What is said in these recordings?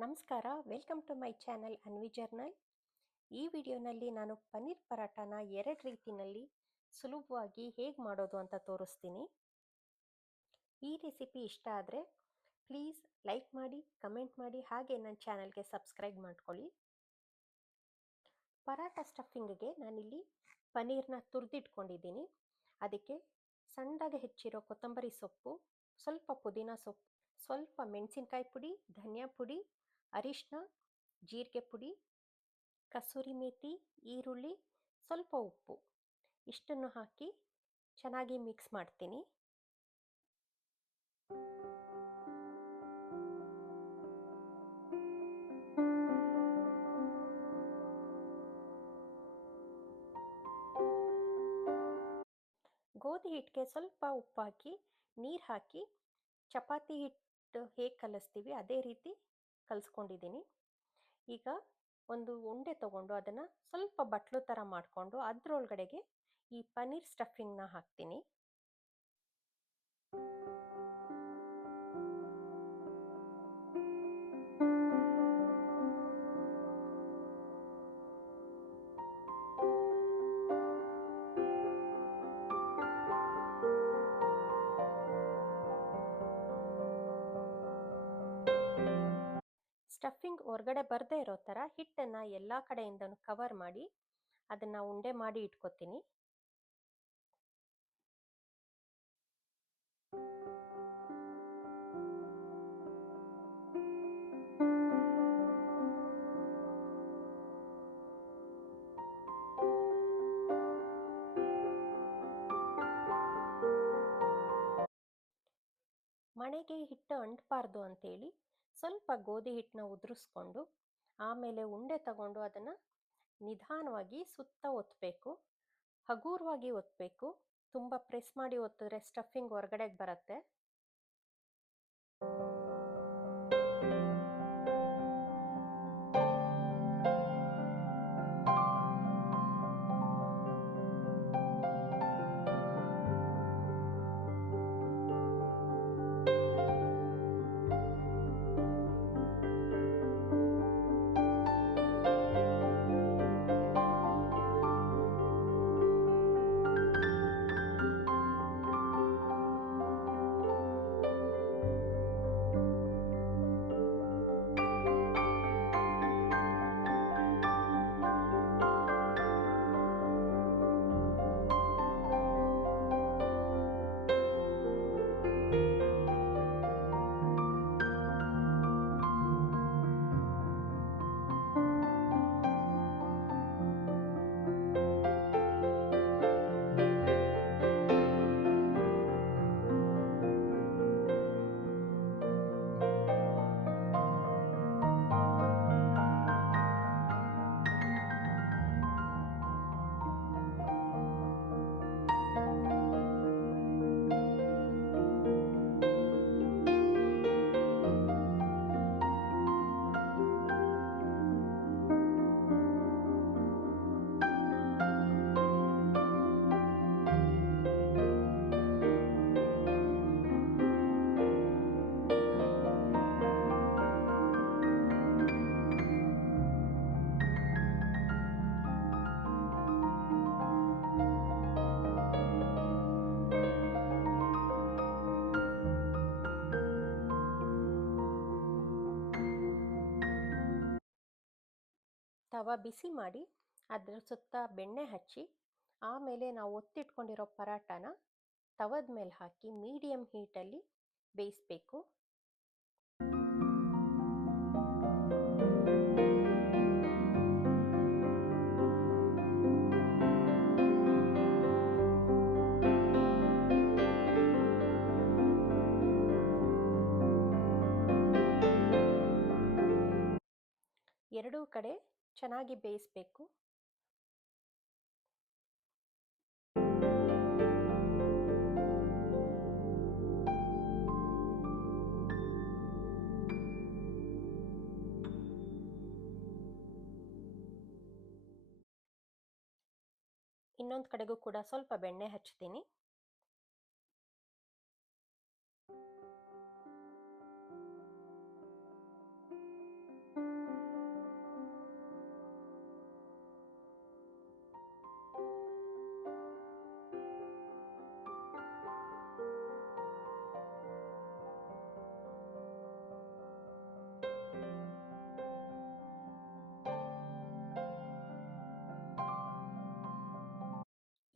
ನಮಸ್ಕಾರ, welcome to my channel Anvi journal. ಈ ವಿಡಿಯೋನಲ್ಲಿ ನಾನು ಪನ್ನೀರ್ ಪರಾಟಾನ 2 ರೀತಿಯಲ್ಲಿ ಸುಲಭವಾಗಿ ಹೇಗೆ ಮಾಡೋದು ಅಂತ ತೋರಿಸ್ತೀನಿ. ಈ ರೆಸಿಪಿ ಇಷ್ಟ ಆದರೆ ಪ್ಲೀಸ್ ಲೈಕ್ ಮಾಡಿ, ಕಮೆಂಟ್ ಮಾಡಿ, ಹಾಗೆ ನನ್ನ ಚಾನಲ್ಗೆ ಸಬ್ಸ್ಕ್ರೈಬ್ ಮಾಡ್ಕೊಳ್ಳಿ. ಪರಾಟ ಸ್ಟಫಿಂಗ್ಗೆ ನಾನಿಲ್ಲಿ ಪನ್ನೀರ್ನ ತುರಿದಿಟ್ಕೊಂಡಿದ್ದೀನಿ. ಅದಕ್ಕೆ ಸಣ್ಣದಾಗಿ ಹೆಚ್ಚಿರೋ ಕೊತ್ತಂಬರಿ ಸೊಪ್ಪು, ಸ್ವಲ್ಪ ಪುದೀನ ಸೊಪ್ಪು, ಸ್ವಲ್ಪ ಮೆಣಸಿನ್ಕಾಯಿ ಪುಡಿ, ಧನಿಯಾ ಪುಡಿ, ಅರಿಶಿನ, ಜೀರಿಗೆ ಪುಡಿ, ಕಸೂರಿ ಮೇಥಿ, ಈರುಳ್ಳಿ, ಸ್ವಲ್ಪ ಉಪ್ಪು ಇಷ್ಟನ್ನು ಹಾಕಿ ಚೆನ್ನಾಗಿ ಮಿಕ್ಸ್ ಮಾಡ್ತೀನಿ. ಗೋಧಿ ಹಿಟ್ಟಿಗೆ ಸ್ವಲ್ಪ ಉಪ್ಪು ಹಾಕಿ ನೀರು ಹಾಕಿ ಚಪಾತಿ ಹಿಟ್ಟು ಹೇಗೆ ಕಲಿಸ್ತೀವಿ ಅದೇ ರೀತಿ ಕಲಿಸ್ಕೊಂಡಿದ್ದೀನಿ. ಈಗ ಒಂದು ಉಂಡೆ ತಗೊಂಡು ಅದನ್ನು ಸ್ವಲ್ಪ ಬಟ್ಲು ಥರ ಮಾಡಿಕೊಂಡು ಅದರೊಳಗಡೆಗೆ ಈ ಪನ್ನೀರ್ ಸ್ಟಫಿಂಗ್ನ ಹಾಕ್ತೀನಿ. ಸ್ಟಫಿಂಗ್ ಹೊರಗಡೆ ಬರದೇ ಇರೋ ಥರ ಹಿಟ್ಟನ್ನು ಎಲ್ಲ ಕಡೆಯಿಂದನೂ ಕವರ್ ಮಾಡಿ ಅದನ್ನು ಉಂಡೆ ಮಾಡಿ ಇಟ್ಕೊತೀನಿ. ಮಣೆಗೆ ಹಿಟ್ಟು ಅಂಟಬಾರ್ದು ಅಂತೇಳಿ ಸ್ವಲ್ಪ ಗೋಧಿ ಹಿಟ್ಟನ್ನ ಉದುರಿಸ್ಕೊಂಡು ಆಮೇಲೆ ಉಂಡೆ ತಗೊಂಡು ಅದನ್ನು ನಿಧಾನವಾಗಿ ಸುತ್ತ ಒತ್ತಬೇಕು. ಹಗುರವಾಗಿ ಒತ್ತಬೇಕು. ತುಂಬ ಪ್ರೆಸ್ ಮಾಡಿ ಒತ್ತಿದ್ರೆ ಸ್ಟಫಿಂಗ್ ಹೊರಗಡೆಗೆ ಬರುತ್ತೆ. ತವ ಬಿಸಿ ಮಾಡಿ ಅದರ ಸುತ್ತ ಬೆಣ್ಣೆ ಹಚ್ಚಿ ಆಮೇಲೆ ನಾವು ಒತ್ತಿಟ್ಕೊಂಡಿರೋ ಪರಾಟಾನ ತವದ ಮೇಲೆ ಹಾಕಿ ಮೀಡಿಯಮ್ ಹೀಟಲ್ಲಿ ಬೇಯಿಸಬೇಕು. ಎರಡೂ ಕಡೆ ಚೆನ್ನಾಗಿ ಬೇಯಿಸಬೇಕು. ಇನ್ನೊಂದು ಕಡೆಗೂ ಕೂಡ ಸ್ವಲ್ಪ ಬೆಣ್ಣೆ ಹಚ್ತೀನಿ.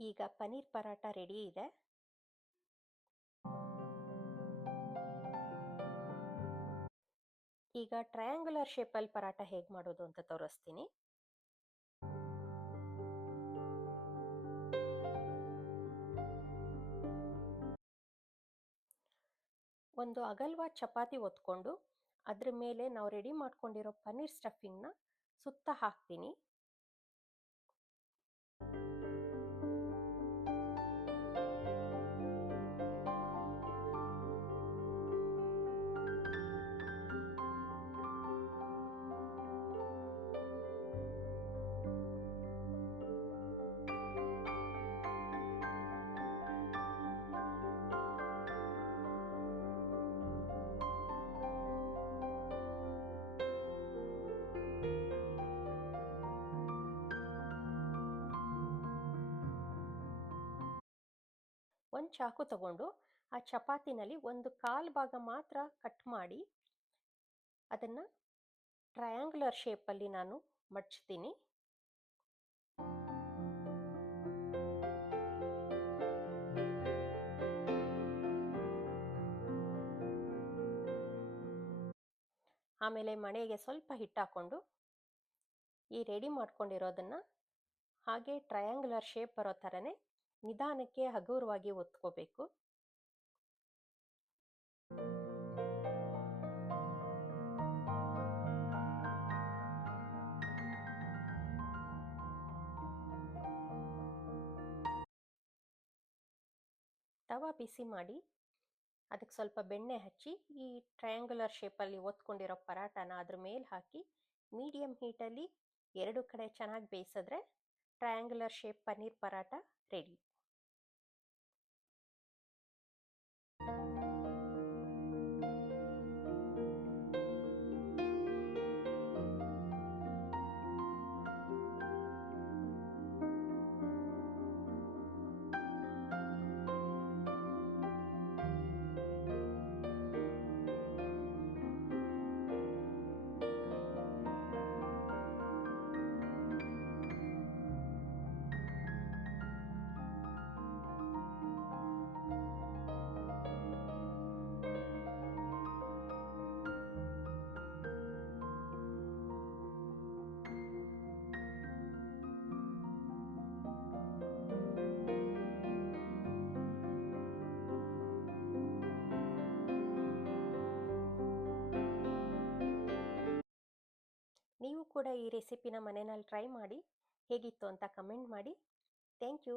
ಈಗ ಪನ್ನೀರ್ ಪರಾಟ ರೆಡಿ ಇದೆ. ಈಗ ಟ್ರಯಾಂಗುಲರ್ ಶೇಪಲ್ಲಿ ಪರಾಟ ಹೇಗೆ ಮಾಡೋದು ಅಂತ ತೋರಿಸ್ತೀನಿ. ಒಂದು ಅಗಲವಾದ ಚಪಾತಿ ಒತ್ಕೊಂಡು ಅದ್ರ ಮೇಲೆ ನಾವು ರೆಡಿ ಮಾಡ್ಕೊಂಡಿರೋ ಪನ್ನೀರ್ ಸ್ಟಫಿಂಗ್ನ ಸುತ್ತ ಹಾಕ್ತೀನಿ. ಒಂದು ಚಾಕು ತಗೊಂಡು ಆ ಚಪಾತಿನಲ್ಲಿ ಒಂದು ಕಾಲು ಭಾಗ ಮಾತ್ರ ಕಟ್ ಮಾಡಿ ಅದನ್ನು ಟ್ರಯಾಂಗುಲರ್ ಶೇಪಲ್ಲಿ ನಾನು ಮಡ್ಚ್ತೀನಿ. ಆಮೇಲೆ ಮಣೆಗೆ ಸ್ವಲ್ಪ ಹಿಟ್ಟು ಹಾಕ್ಕೊಂಡು ಈ ರೆಡಿ ಮಾಡ್ಕೊಂಡಿರೋದನ್ನು ಹಾಗೆ ಟ್ರಯಾಂಗುಲರ್ ಶೇಪ್ ಬರೋ ಥರನೇ ನಿಧಾನಕ್ಕೆ ಹಗುರವಾಗಿ ಒತ್ಕೋಬೇಕು. ತವಾ ಬಿಸಿ ಮಾಡಿ ಅದಕ್ಕೆ ಸ್ವಲ್ಪ ಬೆಣ್ಣೆ ಹಚ್ಚಿ ಈ ಟ್ರಯಾಂಗುಲರ್ ಶೇಪಲ್ಲಿ ಒತ್ಕೊಂಡಿರೋ ಪರಾಟನ ಅದ್ರ ಮೇಲೆ ಹಾಕಿ ಮೀಡಿಯಮ್ ಹೀಟಲ್ಲಿ 2 ಕಡೆ ಚೆನ್ನಾಗಿ ಬೇಯಿಸಿದ್ರೆ triangular shape paneer paratha ready. ನೀವು ಕೂಡ ಈ ರೆಸಿಪಿನ ಮನೆಯಲ್ಲಿ ಟ್ರೈ ಮಾಡಿ ಹೇಗಿತ್ತು ಅಂತ ಕಮೆಂಟ್ ಮಾಡಿ. Thank you.